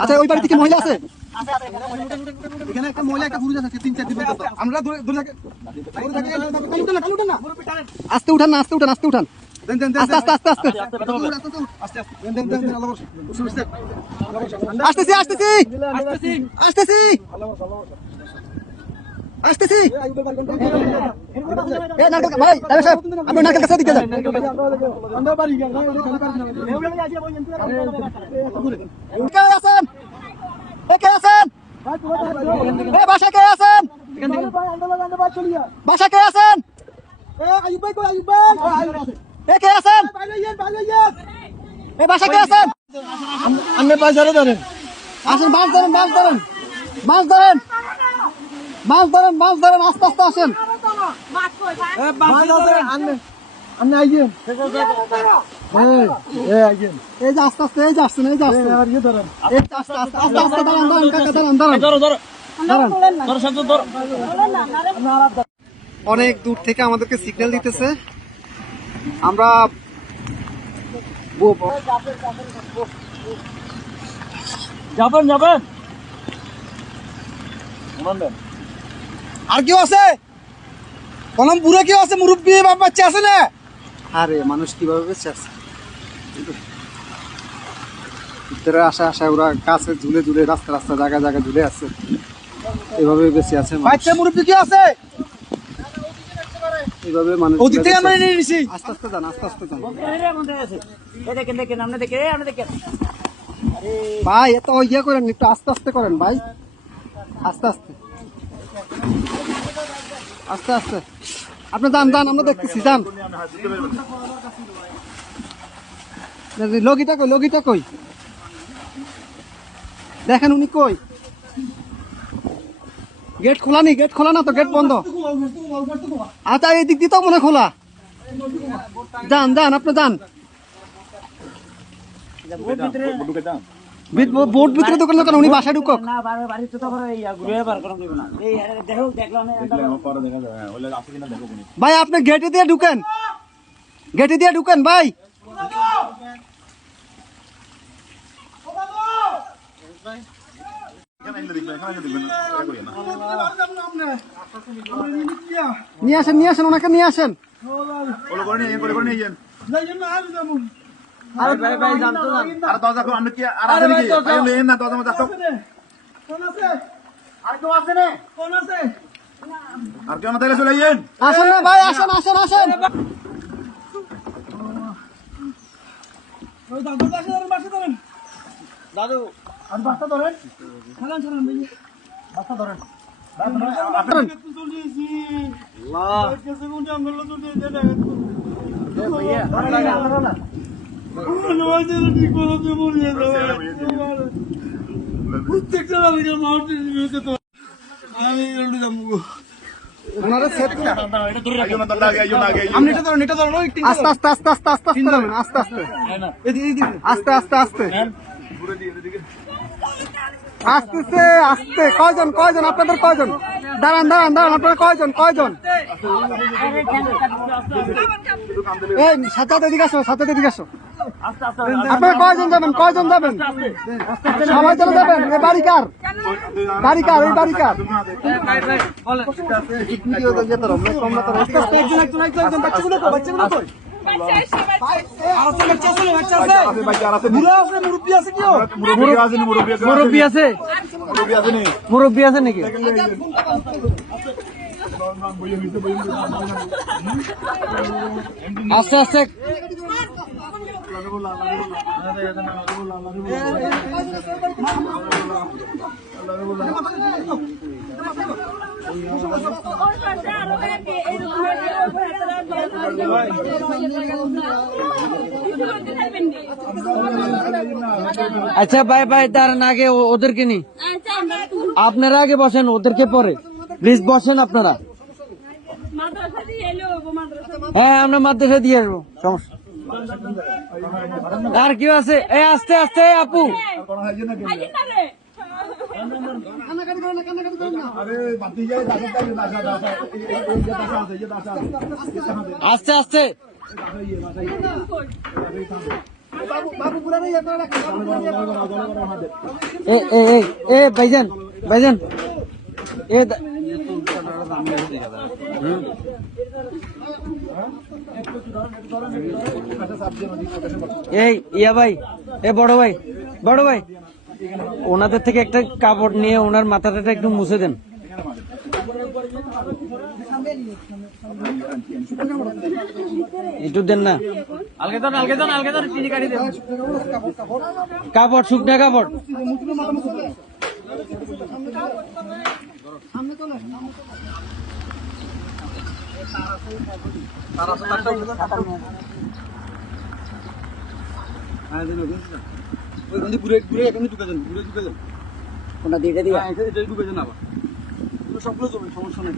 আচ্ছা ওই বাড়িতে কি মহিলা আছে? এখানে একটা মহিলা একটা পুরুষ আছে, 3-4 দিন আমরা আস্তে উঠান না, আস্তে উঠান, আস্তে উঠান, আস্তে আস্তে আস্তে আস্তে আসতেছি আসতেছি আসতেছি আসতেছি। ভাই সাহেব আপনি নারকেল কাছে দিকে যান। কে আছেন? কে আছেন? বাসা কে আছেন? বাসা কে আছেন? কে আছেন? বাসা কে আছেন? আপনি বাজারে ধরেন, আসেন, মাছ ধরেন, মাছ ধরেন, মাছ ধরেন, মাছ ধরেন, মাছ ধরেন, আস্তে আস্তে আসেন। এই যে আস্তে আস্তে, এই যে আসছেন, এই যে আসছেন, আস্তে আস্তে আস্তে আস্তে দাঁড়ান, দাঁড়ান কাকা, দাঁড়ান, দাঁড়ান। অনেক দূর থেকে আমাদেরকে সিগন্যাল দিতেছে, আমরা যাবেন যাবেন। আর কেউ আছে? কলম পুরো কেউ আছে? মুরব্বী বাচ্চা আছে না? আরে মানুষ কিভাবে বেঁচে আছে, ভিতরে আসা আসা ওরা কাছে ঝুলে ঝুলে, রাস্তা রাস্তা জায়গা জায়গা ঝুলে আছে, এভাবে বেঁচে আছে। বাচ্চা মুরব্বী কি আছে? এইভাবে মানুষ ওদিক থেকে আমরা নিয়ে নিছি। আস্তে আস্তে যান, আস্তে আস্তে যান ভাই, এত ইয়ে করেন, একটু আস্তে আস্তে করেন ভাই, আস্তে আস্তে আস্তে আস্তে। আপনি যান যান, আমরা দেখতেছি, যান। লগিটা কই, লগিটা কই? দেখেন উনি কই? গেট খোলা নি? গেট খোলা না তো, গেট বন্ধ। আচ্ছা এই দিক দিয়ে তো মনে খোলা। যান যান, আপনি যান। বোর্ড ভিতরে দোকান দোকান, উনি বাসায় ঢুকক। ভাই আপনি গেটে দিয়ে ঢুকেন, গেটে দিয়ে ঢুকেন ভাই। নিয়ে আসেন, নিয়ে আসেন, ওনাকে নিয়ে আসেন। আসেন না ভাই, আসেন আসেন আসেন। দাদু আর বাসটা ধরেন, ছাড়ান ছাড়ান ভাই, বাসটা ধরেন। আস্তে আস্তে আস্তে আস্তে আস্তে আস্তে আস্তে আস্তে আস্তে আসতেছে, আসতে। কয়জন কয়জন আপনাদের, কয়জন? দাঁড়ান দাঁড়ান দাঁড়ান, আপনারা কয়জন কয়জন? এই সাথে এদিকে আসো, সাথে এদিকে আসো। আপনারা কয়জন যাবেন, কয়জন যাবেন? সবাই চলে যাবেন? এই বাড়ি কার? বাড়ি কার? এই বাড়ি কার? মুরব্বী আছে, মুরব্বী আছে নাকি? আস্তে আস্তে আচ্ছা ভাই ভাই, তার আগে ওদেরকে নি, আপনারা আগে বসেন, ওদেরকে পরে প্লিজ বসেন আপনারা। হ্যাঁ আমরা মাদ্রাসা দিয়ে আসবো, সমস্যা। আর কেউ আছে? এই আস্তে আস্তে আপু, আস্তে আস্তে বাবু বাবু পুরা নেই আপনারা রাখেন এ ভাইজান ভাইজান এ এই ইয়া ভাই এ বড় ভাই ওনাদের থেকে একটা কাপড় নিয়ে ওনার মাথাটা একটু মুছে দেন। একটু দেন না কাপড় শুকনা কাপড় কোনটা দিয়ে দিই সবগুলো সমস্যা নেই।